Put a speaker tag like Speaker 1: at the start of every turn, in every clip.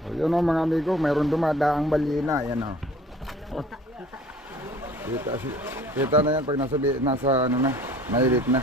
Speaker 1: O, yun o mga amigo, mayroon dumadaang balina. Yan o. Oh. Kita, si, kita na yan pag nasa, nasa ano na, mailit na.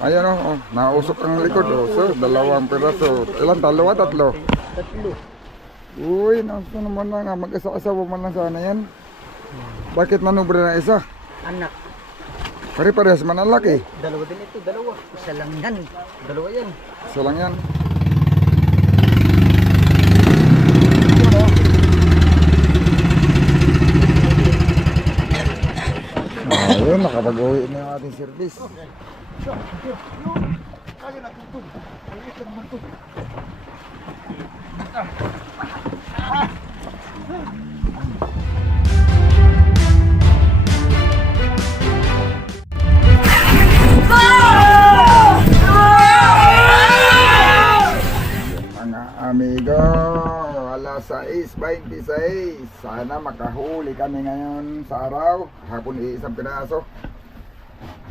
Speaker 1: Ayan o, oh, nausok ang likod o. So, dalawang piraso. Ilan? Dalawa, tatlo?
Speaker 2: Tatlo.
Speaker 1: Uy, nasa naman na nga. Mag-isa-asawa man lang sana yan. Bakit manubre na isa?
Speaker 2: Anak.
Speaker 1: Pare-parehas man ang laki.
Speaker 2: Dalawa din ito, dalawa. Isa lang yan. Dalawa yan.
Speaker 1: Isa lang yan. Ayun, nakapag-uwi na yung ating service. Mga 6.26. Sana makahuli kami ngayon sa araw. Hapon iisang piraso.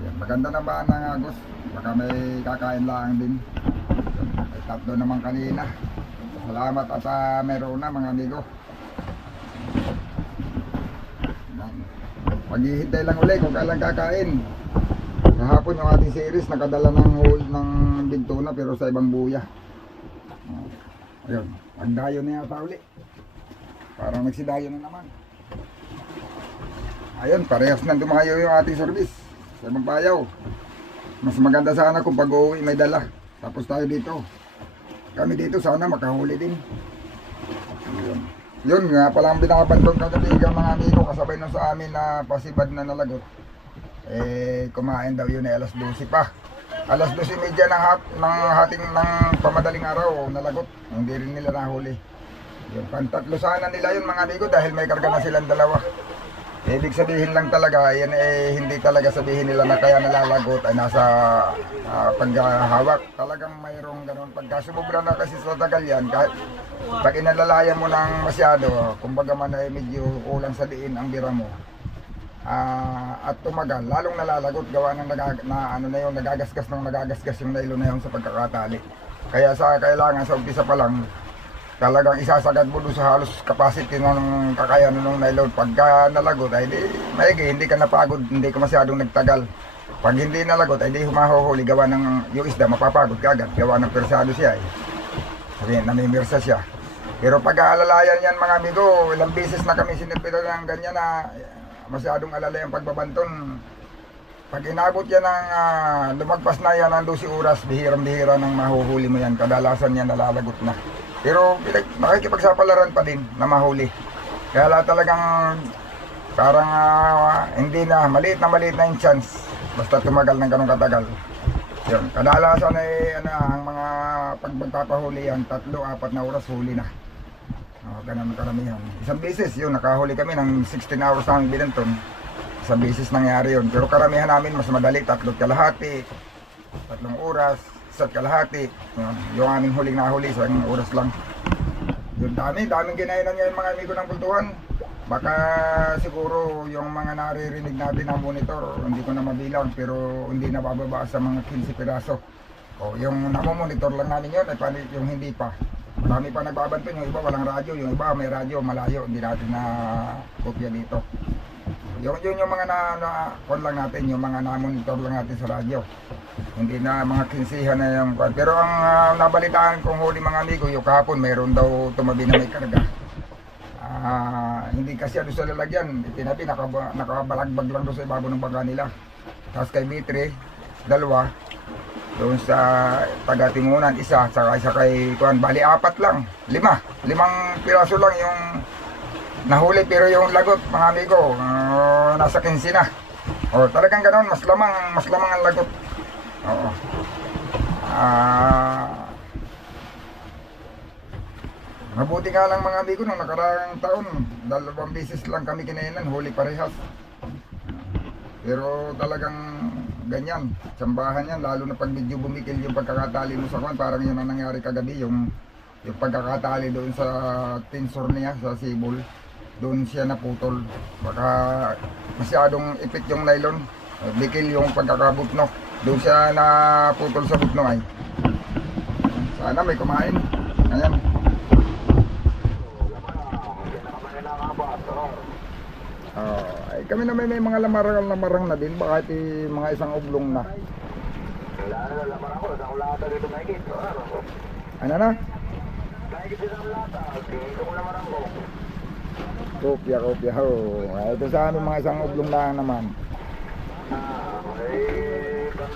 Speaker 1: Ayan, maganda naman ang agos. Baka may kakain lang din. May tatlo naman kanina. Salamat at uh, meron na mga amigo. Maghihintay lang ulit kung kailan kakain. Kahapon yung ating series nakadala ng hold ng bintuna pero sa ibang buya. Ayun, nagdayo na yata uli. Parang nagsidayo na naman. Ayun, parehas na dumayo yung ating service sa ibang bayaw. Mas maganda sana kung pag-uwi may dala. Tapos tayo dito. Kami dito sana makahuli din. Ayun. Yun nga pala ang binabantong kagabi ng mga amigo kasabay nung sa amin na pasibad na nalagot. Eh, kumain daw yun eh alas 12 pa. Alas 12.30 ng, hat, ng hating ng pamadaling araw, nalagot. Hindi rin nila nahuli. Yun, pantatlo sana nila yun mga amigo dahil may karga na silang dalawa. Ibig sabihin lang talaga, yan eh, hindi talaga sabihin nila na kaya nalalagot ay nasa ah, paghahawak. Talagang mayroong ganun. Pagka na kasi sa tagal yan, kahit pag inalalayan mo ng masyado, kumbaga man ay medyo kulang sa diin ang bira mo, Ah, at tumagal, lalong nalalagot gawa ng nagag, na ano na yung nagagasgas ng nagagasgas yung nylon na yun sa pagkakatali. Kaya sa kailangan sa umpisa pa lang, talagang isasagad mo doon sa halos capacity ng kakayanan ng nylon. Pagka nalagot ay di, maigi, hindi ka napagod, hindi ka masyadong nagtagal. Pag hindi nalagot ay di humahuhuli gawa ng yung isda, mapapagod ka agad, gawa ng persado siya eh. Sabi, namimirsa siya. Pero pag aalalayan yan mga amigo, ilang beses na kami sinipito ng ganyan na masyadong alala yung pagbabanton. Pag inabot yan ng ah, lumagpas na yan ng 12 oras, bihirang-bihira nang mahuhuli mo yan. Kadalasan yan nalalagot na. Pero makikipagsapalaran pa din na mahuli. Kaya la talagang parang ah, hindi na, maliit na maliit na yung chance. Basta tumagal ng ganong katagal. Yun, kadalasan ay ano, ang mga pag magpapahuli yan, tatlo, apat na oras huli na. Oh, ganun karamihan. Isang beses yun, nakahuli kami ng 16 hours ng binanton. Isang beses nangyari yun. Pero karamihan namin mas madali, tatlong kalahati, tatlong oras, isa't kalahati. Yun, yung aming huling nahuli, isang oras lang. Yun, dami, daming ginainan niya yung mga amigo ng kultuhan. Baka siguro yung mga naririnig natin na monitor, hindi ko na mabilang, pero hindi na bababa sa mga 15 piraso. O, yung namomonitor lang namin yun, ay yung hindi pa. Marami pa nagbabanto, yung iba walang radyo, yung iba may radyo, malayo, hindi natin na kopya dito. Yung, yun yung mga na, na lang natin, yung mga na-monitor lang natin sa radyo. Hindi na mga kinsihan na yung kwan. Pero ang ah, nabalitaan kong huli mga amigo, yung kahapon mayroon daw tumabi na may karga. Ah, hindi kasi ano sa lalagyan, tinabi nakaba, nakabalagbag lang doon sa ibabaw ng baga nila. Tapos kay Mitre, dalawa. Doon sa taga-tingunan, isa, saka isa kay Kuan, bali apat lang, lima. Limang piraso lang yung nahuli pero yung lagot, mga amigo, ah, nasa 15 na. O, talagang ganoon, mas lamang, mas lamang ang lagot. Ah, Mabuti nga lang mga amigo nung nakaraang taon, dalawang beses lang kami kinainan, huli parehas. Pero talagang ganyan, sambahan yan, lalo na pag medyo bumikil yung pagkakatali mo sa kwan, parang yun ang nangyari kagabi, yung, yung pagkakatali doon sa tensor niya, sa sibol, doon siya naputol. Baka masyadong ipit yung nylon, bikil yung pagkakabutno, doon siya naputol sa butnoy. Sana may kumain. Ayan. Uh, ay kami na may, may mga lamarang-lamarang na din baka iti mga isang oblong na. Wala na lamar ako, sa dito naikit. Ano na? Naikit sa ulata, dito ko lamarang ko. Kopya, kopya. Oh. Ito sa ano mga isang oblong na naman. Ah, ay,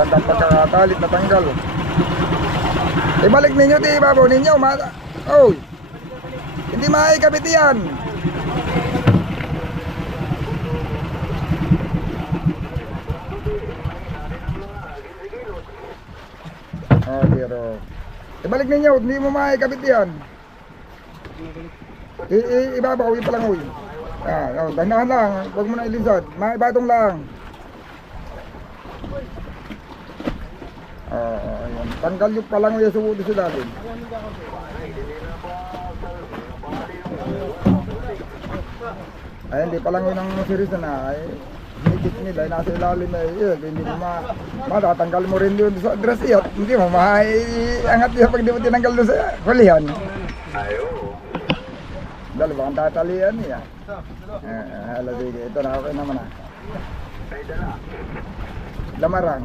Speaker 1: Magandang pagkakatalit na tanggal. Ibalik ninyo di ibabaw ninyo. Mata. Oy. Hindi maikabit yan. Oh, pero Ibalik ninyo, hindi mo maikabit yan. I, i, ibabaw, yun pa lang uy. Ah, oh, dandahan lang, huwag mo na ilinsad. Maibatong lang. Oo, ayan. Tanggal yung palang yung sumudo sa dalim. Ay, hindi palang yun ang series na ay hinigit nila, ay nasa ilalim na yun. Hindi mo ma, matatanggal mo rin yun sa dress yun. Hindi mo maiangat yun pag di mo tinanggal doon sa kulihan. Dalawang tatalian niya. Eh, hala, sige. Ito na, okay naman ah. Lamarang.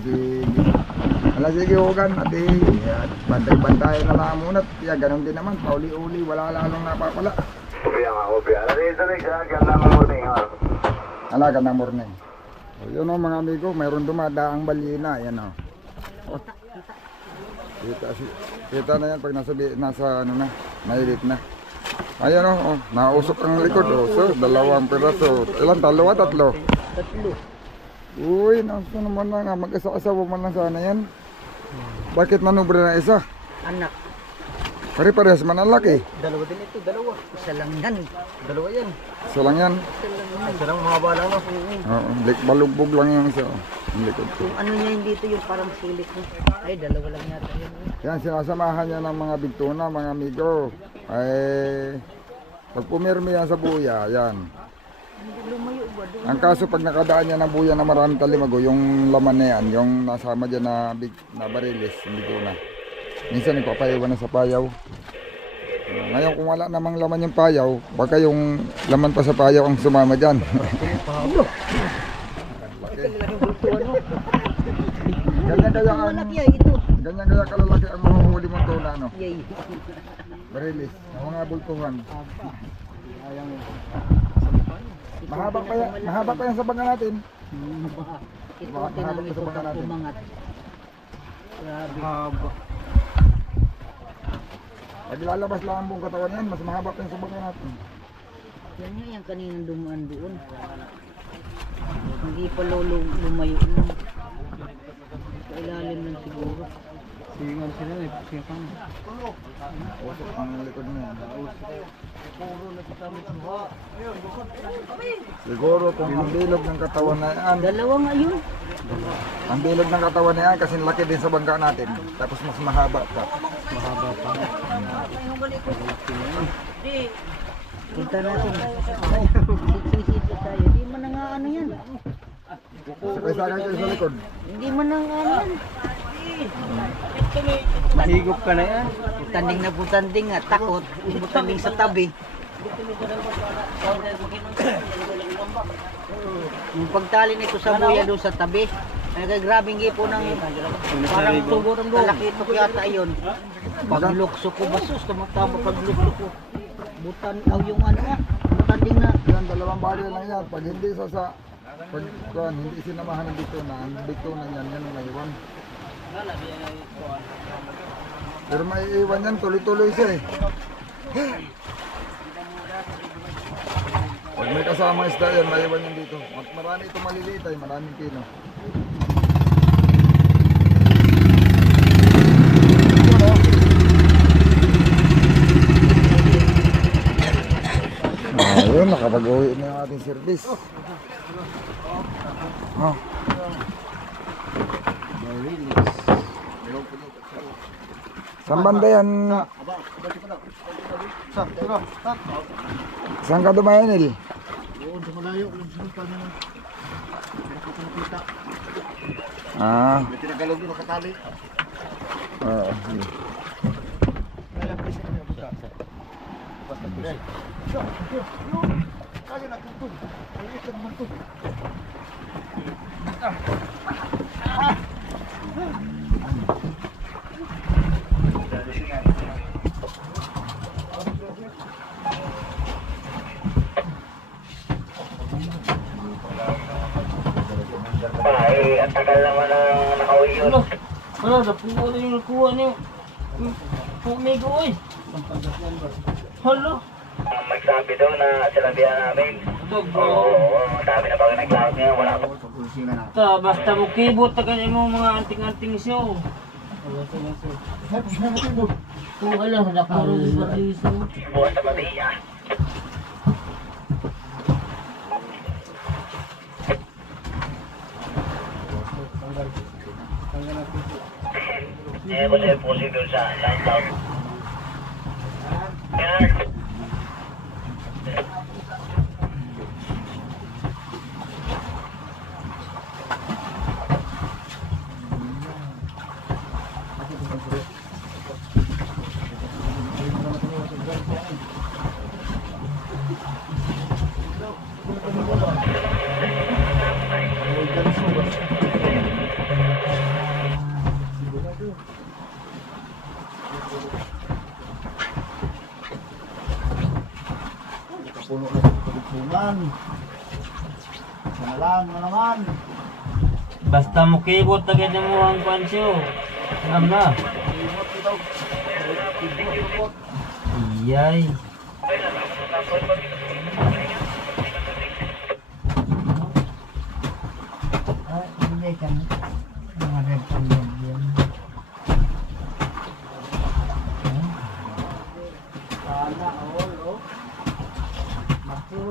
Speaker 1: si Hala si Gihogan at eh, at bantay-bantay na lang muna. Kaya ganun din naman, pauli-uli, wala lalong napapala. Alaga na morning. O, yun o mga amigo, mayroon dumadaang balina. Yan o. Kita, si, kita na yan pag nasa, nasa ano na, mailit na. Ayan o, oh, nausok ang likod. O, so, dalawang piraso. Ilan? Dalawa, tatlo.
Speaker 2: Tatlo.
Speaker 1: Uy, nasa naman na nga. Mag-asa-asawa man lang sana yan. Bakit manubre na isa?
Speaker 2: Anak.
Speaker 1: Pare-parehas man ang laki.
Speaker 2: Dalawa din ito, dalawa. Isa lang yan. Dalawa yan.
Speaker 1: Isa lang yan.
Speaker 2: Isa lang yan. Isa lang mahaba lang?
Speaker 1: Oo, lik balugbog lang yung isa. oh. Ang likod ko.
Speaker 2: Yung ano niya yung dito yung parang silik niya. Ay, dalawa lang yata yun.
Speaker 1: Yan, sinasamahan niya ng mga bintuna, mga amigo. Ay, pag pumirmi yan sa buya, yan. Ang kaso pag nakadaan niya ng buya na maraming talimago, yung laman na yan, yung nasama dyan na, big, na barilis, hindi ko na. Minsan nagpapayawan na sa payaw. Ngayon kung wala namang laman yung payaw, baka yung laman pa sa payaw ang sumama dyan.
Speaker 2: Ano?
Speaker 1: ganyan kaya ang, ganyan kaya kalalaki ang mahuhuli mong tuna, no? Barilis, ang mga bultuhan. Mahaba pa yan, mahaba pa yan sa bangka natin. Mahaba
Speaker 2: ito
Speaker 1: sa bangka
Speaker 2: pang
Speaker 1: natin.
Speaker 2: umangat. Grabe. Haba.
Speaker 1: Pag lalabas lang ang buong katawan yan, mas mahaba pa yan sa bangka natin.
Speaker 2: Yan nga yung kaninang dumaan doon. Hindi pa lumayo lang. Sa ilalim lang siguro. Singan sila eh, siyakan.
Speaker 1: Usok ang likod mo. Siguro kung ang bilog ng katawan na yan,
Speaker 2: Dalawa nga yun.
Speaker 1: ang bilog ng katawan na yan kasi laki din sa bangka natin. Tapos mas mahaba pa.
Speaker 2: Punta natin. Sisito tayo. Hindi man na nga ano yan.
Speaker 1: Sakay sa akin kayo sa likod.
Speaker 2: Hindi man na nga ano yan.
Speaker 3: Mahigop ka na yan.
Speaker 2: Butanding na butanding nga. Takot. Butanding sa tabi. Yung pagtali nito sa buya doon sa tabi. Ay kay grabing gipo ng parang kalaki ito yata yun. Paglukso ko basos tumatama paglukso ko. Butan aw yung ano ah. Butan din na.
Speaker 1: Yan, dalawang bali lang yan. Pag hindi sa sa pag hindi sinamahan ng dito na, ang dito na yan, yan ang naiwan. Pero may iwan yan, tuloy-tuloy siya eh. Pag may kasama isda yan, may iwan yan dito. Mar- Marami ito maliliit ay, maraming kilo. Ayun, nakapag-uwi na yung ating service. Oh. Saan banda yan? Saan ka dumayan, Il? Ah. May tinagalog yung nakatali. Oo. sige.
Speaker 3: Ay, ang tagal naman ang nakauwi yun.
Speaker 4: Ano? Ano? Napuha na yung nakuha niyo. Pumigo. Hala.
Speaker 3: Ang magsabi daw na sinabihan namin. Oo,
Speaker 4: bro.
Speaker 3: oo, dami na bang nag-cloud ngayon, wala pa.
Speaker 4: Ta, basta mo kibot na kanya mo mga anting-anting show. Kung alam, nakarong sa iso.
Speaker 3: Bukas na pati, ah. Eh, kasi pusin doon sa downtown. Yan.
Speaker 4: Basta mo kibot na kanya mo ang pansyo. Alam na. Iyay.
Speaker 3: Ang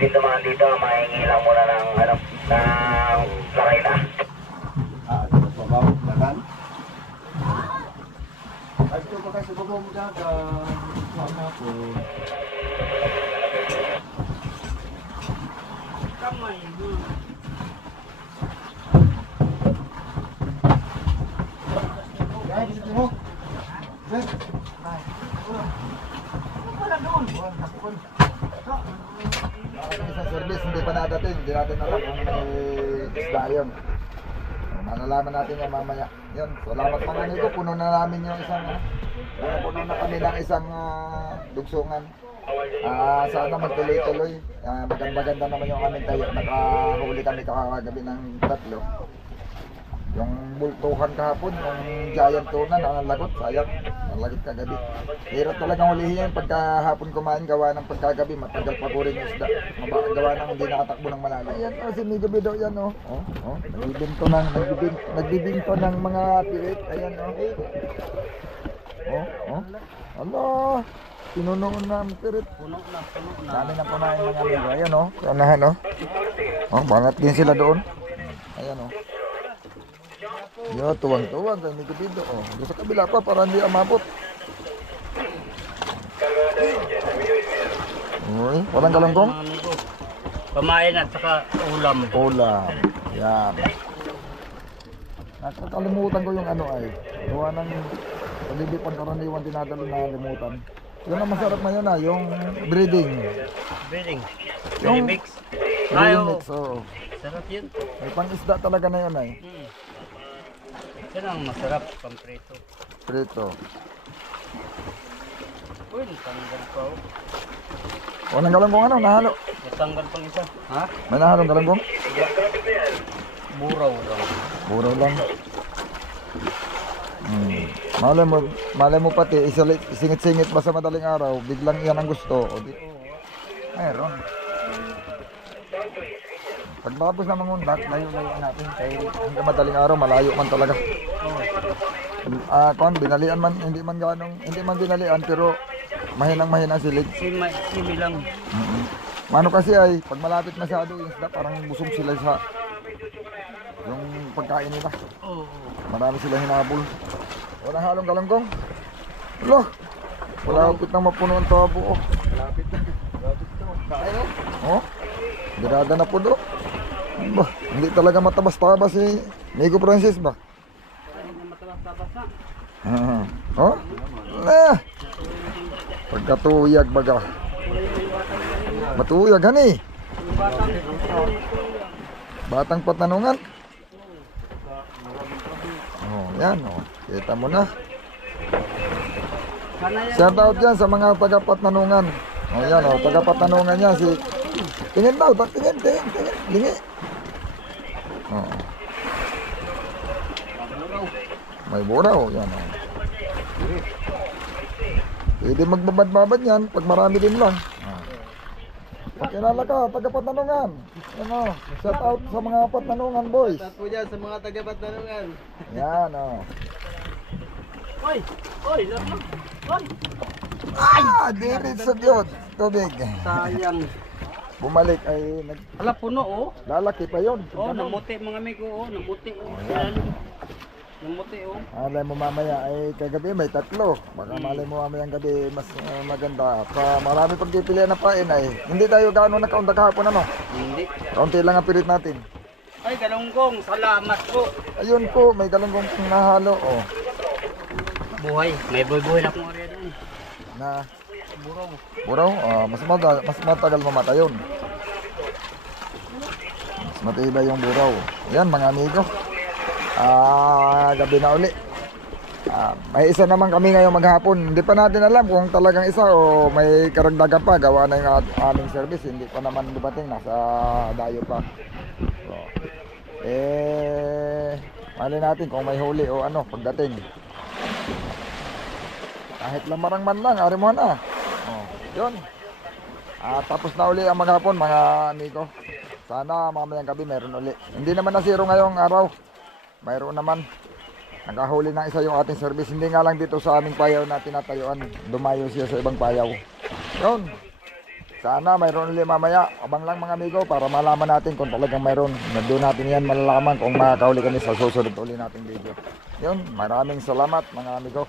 Speaker 3: din naman dito, mahingi lang muna ng, ano, ng karina. Ah,
Speaker 4: ito pa ba? Lakan? Ay, ito pa kasi bago mo dyan, ah, kung ako. Kamay, dude.
Speaker 1: Ano pala doon? Ano pala doon? Service hindi pa nadating, hindi natin alam kung may isda yun. Malalaman natin yan mamaya. Yun, salamat mga amigo, puno na namin yung isang, uh, puno na kami ng isang ah, dugsungan. Ah, sana magtuloy-tuloy. Ah, maganda-ganda naman yung aming tayo. Nakahuli kami kakagabi ng tatlo. Yung bultuhan kahapon, yung giant tuna na lagot, sayang, nalagot kagabi. Hirap talagang hulihin yan pagkahapon kumain, gawa ng pagkagabi, matagal pa ko rin yung isda. Maba- Gawa ng hindi nakatakbo ng malalim. Ayan o, si Migo Bido yan o. Oh, oh, nagbibinto ng, nagbibinto, nagbibinto ng mga pirit. Ayan o. Oh, oh. Ala, pinunoon na ang pirit.
Speaker 2: Puno na, puno na.
Speaker 1: Dami na punahin mga amigo. Ayan oh. unahan o. Oh, bangat din sila doon. Ayan. Oh. Yo, tuwang-tuwang kay Migo Bido. Oh, doon sa kabila pa para hindi amabot. Uy, walang
Speaker 2: amigo. Pamain at saka ulam.
Speaker 1: Ulam. Yan. Nakakalimutan ko yung ano ay. Gawa ng hindi pang karaniwan dinadalo na limutan. Yun ang masarap na yun ah, yung breeding.
Speaker 2: Breeding.
Speaker 1: Yung-
Speaker 2: Remix.
Speaker 1: Breeding mix, oo.
Speaker 2: Sarap yun.
Speaker 1: May pang-isda talaga na yun ay.
Speaker 2: Hmm. Yan ang masarap, pamprito.
Speaker 1: Prito.
Speaker 2: Uy, natanggal pa oh.
Speaker 1: Walang galangkong ano, nahalo.
Speaker 2: Natanggal pang isa. Ha?
Speaker 1: May nahalong galangkong?
Speaker 2: Buraw daw.
Speaker 1: Puro lang. Hmm. Malay mo, malay mo pati, isalit, singit-singit ba sa madaling araw, biglang yan ang gusto. O di, mayroon. Pagtapos na mangundat, layo-layo natin. Kaya hanggang madaling araw, malayo man talaga. Ah, kon, binalian man, hindi man ganong, hindi man binalian, pero mahinang mahinang silig.
Speaker 2: Simi, simi lang.
Speaker 1: Mm-mm. Mano kasi ay, pag malapit masyado yung isda, parang busog sila sa yung pagkain nila.
Speaker 2: Oo.
Speaker 1: Marami sila hinabol. Walang halong galangkong. Wala. Wala kapit nang mapuno ang tabo. Oh. Malapit na. Malapit na. Kain oh. Oh. Dirada na po do. Ba, hindi talaga matabas-tabas si Migo Francis ba? Ah. Oh? Eh. Pagkatuyag baga. Matuyag hani. Batang patanungan. Oh, yan oh. Kita mo na. Shout out yan sa mga taga-Patnanungan. Oh, yan oh, taga-Patnanungan yan si Tingin daw, tingin, tingin, tingin, lingi. Oh. May buraw, yan oh. Pwede magbabad-babad yan pag marami din lang. Oh. Pakilala ka, taga-Patnanungan. Yan oh, shout out sa mga Patnanungan boys.
Speaker 2: po dyan sa mga taga-Batanungan.
Speaker 1: Yan oh.
Speaker 2: Oy! Oy! Lalo! Oy!
Speaker 1: Ah, dirit sa Diyos. Tubig.
Speaker 2: Sayang.
Speaker 1: Bumalik ay nag
Speaker 2: Ala, puno oh.
Speaker 1: lalaki pa yon.
Speaker 2: Oh, namuti mga amigo oh. Namuti oh. Yan. Namuti oh.
Speaker 1: Malay mo mamaya ay kagabi may tatlo. Baka malay mo mamaya ang gabi mas uh, maganda. Pa marami pag pipilian ng pain ay hindi tayo gaano nakaunta kahapon ano.
Speaker 2: Hindi.
Speaker 1: Kaunti lang ang pirit natin.
Speaker 2: Ay, galunggong. Salamat po.
Speaker 1: Ayun po, may galunggong nahalo oh.
Speaker 2: Buhay. May buhay na kung doon.
Speaker 1: Na
Speaker 2: Buraw.
Speaker 1: buraw, ah, mas matagal, mas matagal mamatay yun. Mas matibay yung buraw. Yan mga amigo. Ah, gabi na uli. Ah, may isa naman kami ngayong maghapon. Hindi pa natin alam kung talagang isa o may karagdagan pa. Gawa na yung aming service. Hindi pa naman dumating. Nasa dayo pa. So, eh, mali natin kung may huli o ano pagdating. Kahit lamarang man lang, ari mo na. Oh, yun. Ah, tapos na uli ang maghapon mga amigo. Sana mamayang gabi meron uli. Hindi naman nasiro ngayong araw. Mayroon naman. Nakahuli ng isa yung ating service. Hindi nga lang dito sa aming payaw na tinatayuan. Dumayo siya sa ibang payaw. Yun. Sana mayroon ulit mamaya. Abang lang mga amigo para malaman natin kung talagang mayroon. Doon natin yan malalaman kung makakauli kami sa susunod uli nating video. Yun. Maraming salamat mga amigo.